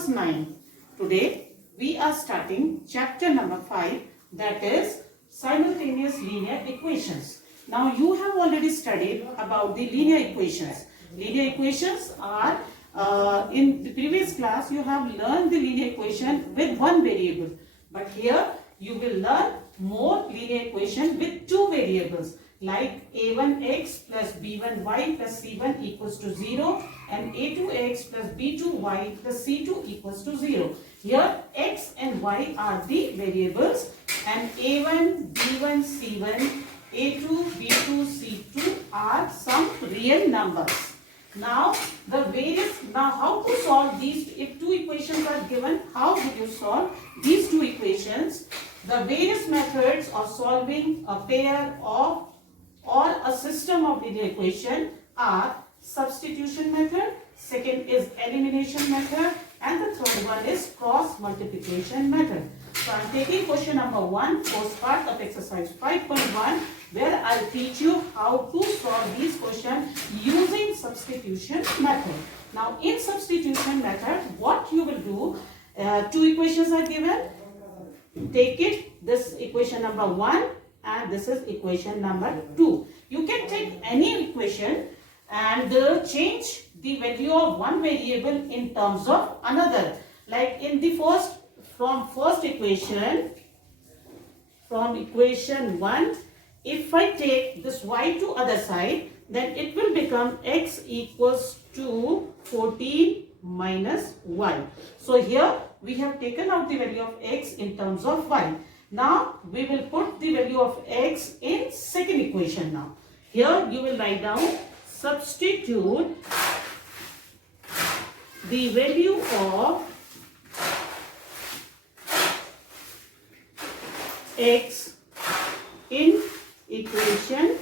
class 9. Today we are starting chapter number 5, that is simultaneous linear equations. Now you have already studied about the linear equations. Linear equations are in the previous class you have learned the linear equation with one variable, but here you will learn more linear equation with two variables like a1x plus b1y plus c1 equals to 0 and a2x plus b2y plus c2 equals to 0. Here x and y are the variables and a1, b1, c1, a2, b2, c2 are some real numbers. Now how to solve these? If two equations are given, how do you solve these two equations? The various methods of solving a pair of or a system of linear equation are substitution method, second is elimination method, and the third one is cross multiplication method. So I am taking question number 1, first part of exercise 5.1, where I will teach you how to solve these questions using substitution method. Now in substitution method, what you will do, two equations are given, take it, this equation number 1 and this is equation number 2. You can take any equation and change the value of one variable in terms of another. Like in the from equation 1, if I take this y to other side, then it will become x equals to 14 minus y. So here we have taken out the value of x in terms of y. Now we will put the value of x in second equation now. Here you will write down, substitute the value of x in equation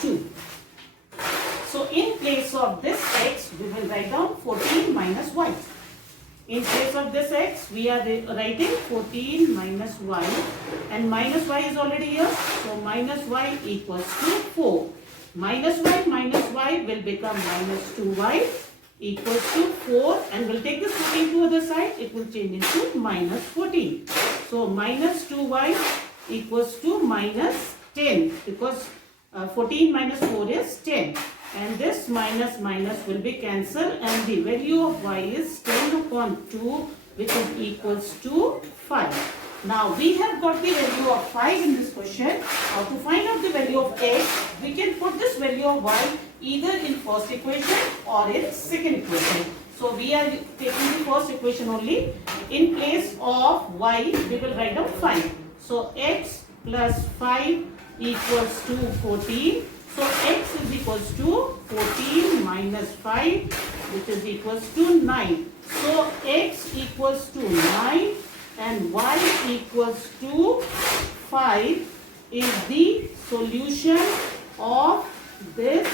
2. So in place of this x, we will write down 14 minus y. In place of this x, we are writing 14 minus y, and minus y is already here. So minus y equals to 4. Minus y will become minus 2y equals to 4, and we'll take this 14 to other side. It will change into minus 14. So minus 2y equals to minus 10, because 14 minus 4 is 10. And this minus will be cancelled, and the value of y is 10 upon 2, which is equals to 5. Now we have got the value of 5 in this question. Now to find out the value of x, we can put this value of y either in first equation or in second equation. So we are taking the first equation only. In place of y, we will write down 5. So x plus 5 equals to 14. So x is equals to 14 minus 5, which is equals to 9. So x equals to 9 and y equals to 5 is the solution of this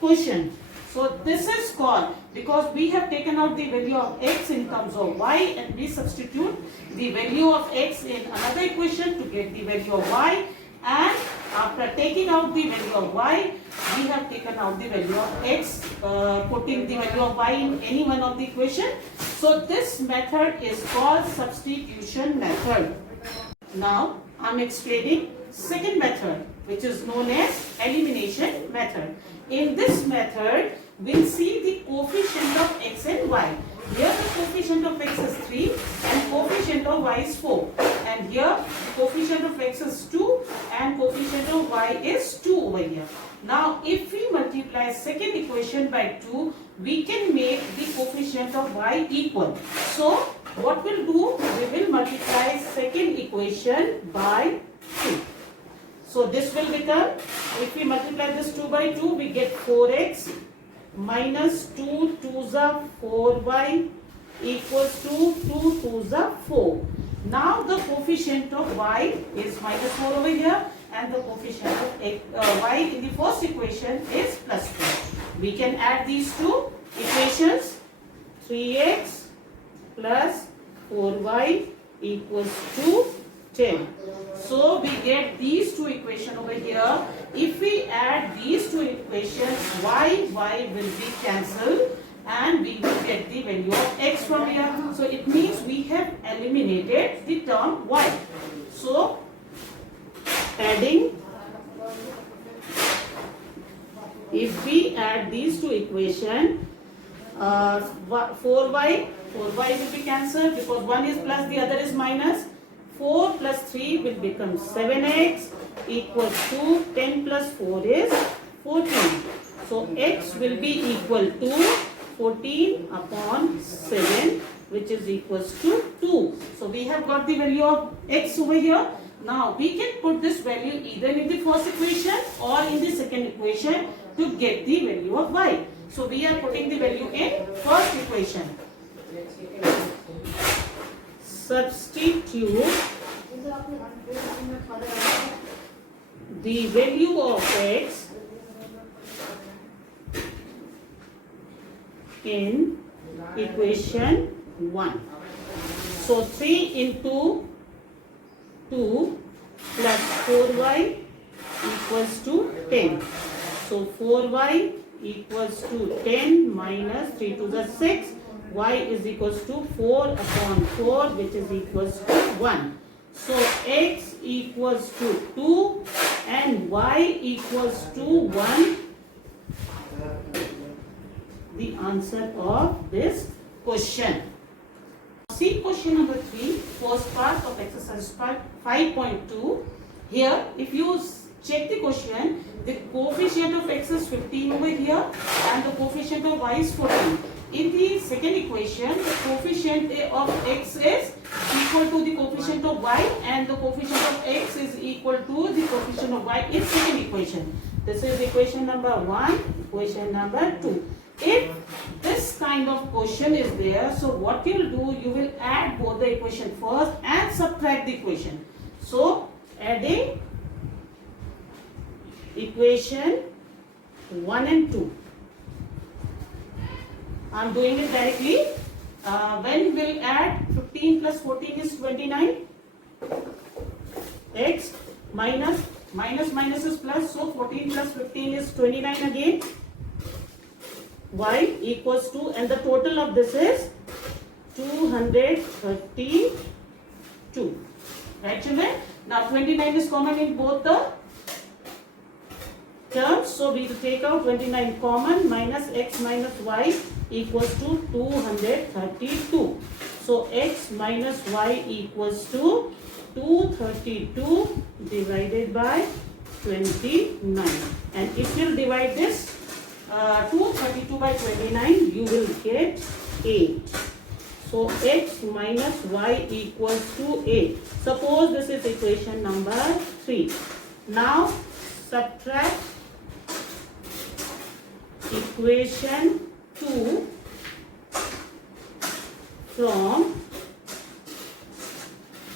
question. So this is called, because we have taken out the value of x in terms of y and we substitute the value of x in another equation to get the value of y, and after taking out the value of y, we have taken out the value of x, putting the value of y in any one of the equation. So this method is called substitution method. Now I am explaining second method, which is known as elimination method. In this method, we'll see the coefficient of x and y. Here the coefficient of x is 3 and coefficient of y is 4. And here the coefficient of x is 2 and coefficient of y is 2 over here. Now if we multiply second equation by 2, we can make the coefficient of y equal. So what we'll do, we will multiply second equation by 2. So this will become, if we multiply this 2 by 2, we get 4x minus 2 2's are 4y equals to 2 2's are 4. Now the coefficient of y is minus 4 over here, and the coefficient of y in the first equation is plus 4. We can add these two equations. 3x plus 4y equals to 10. So we get these two equations over here. If we add these two equations, y will be cancelled and we will get the value of x from here. So it means we have eliminated the term y. So adding, if we add these two equations, 4y will be cancelled because one is plus, the other is minus. 4 plus 3 will become 7x equals to 10 plus 4 is 14. So x will be equal to 14 upon 7, which is equals to 2. So we have got the value of x over here. Now we can put this value either in the first equation or in the second equation to get the value of y. So we are putting the value in first equation. Substitute the value of x in equation 1. So 3 into 2 plus 4y equals to 10. So 4y equals to 10 minus 3 to the 6. Y is equals to 4 upon 4, which is equals to 1. So x equals to 2 and y equals to 1. The answer of this question. See question number 3, first part of exercise 5.2. Here, if you check the question, the coefficient of x is 15 over here and the coefficient of y is 14. In the second equation, the coefficient of x is equal to the coefficient of y and the coefficient of x is equal to the coefficient of y in second equation. This is equation number 1, equation number 2. If this kind of question is there, so what you will do, you will add both the equation first and subtract the equation. So adding equation 1 and 2. I am doing it directly. When we will add 15 plus 14 is 29. X minus is plus, so 14 plus 15 is 29 again. Y equals to, and the total of this is 232. Right, children? Now 29 is common in both the terms, so we will take out 29 common, minus x minus y equals to 232. So x minus y equals to 232 divided by 29. And if you divide this 232 by 29, you will get 8. So x minus y equals to 8. Suppose this is equation number 3. Now subtract equation 2 from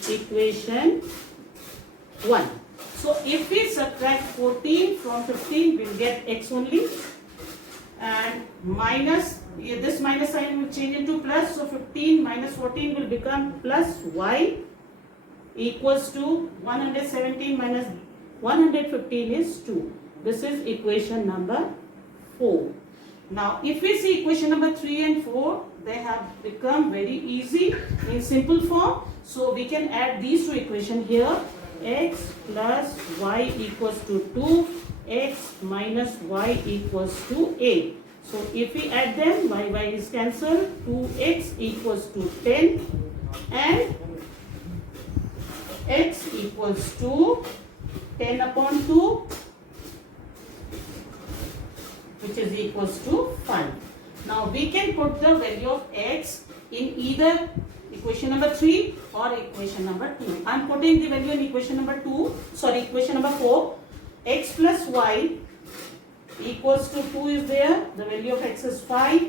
equation 1. So if we subtract 14 from 15, we will get x only. And minus, this minus sign will change into plus. So 15 minus 14 will become plus y equals to 117 minus 115 is 2. This is equation number 4. Now if we see equation number 3 and 4, they have become very easy in simple form. So we can add these two equations here. X plus y equals to 2. X minus y equals to 8. So if we add them, y is cancelled. 2x equals to 10 and x equals to 10 upon 2, which is equals to 5. Now we can put the value of x in either equation number 3 or equation number 2. I am putting the value in equation number 4. X plus y equals to 2 is there. The value of x is 5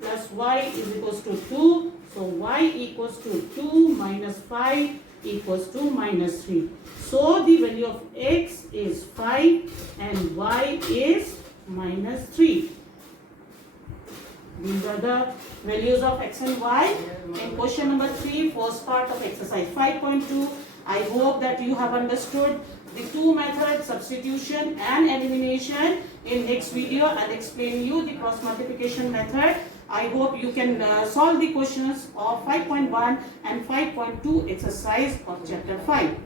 plus y is equals to 2. So y equals to 2 minus 5 equals to minus 3. So the value of x is 5 and y is minus 3. These are the values of x and y in question number 3, first part of exercise 5.2. I hope that you have understood the two methods, substitution and elimination. In next video, I'll explain you the cross multiplication method. I hope you can solve the questions of 5.1 and 5.2 exercise of chapter 5.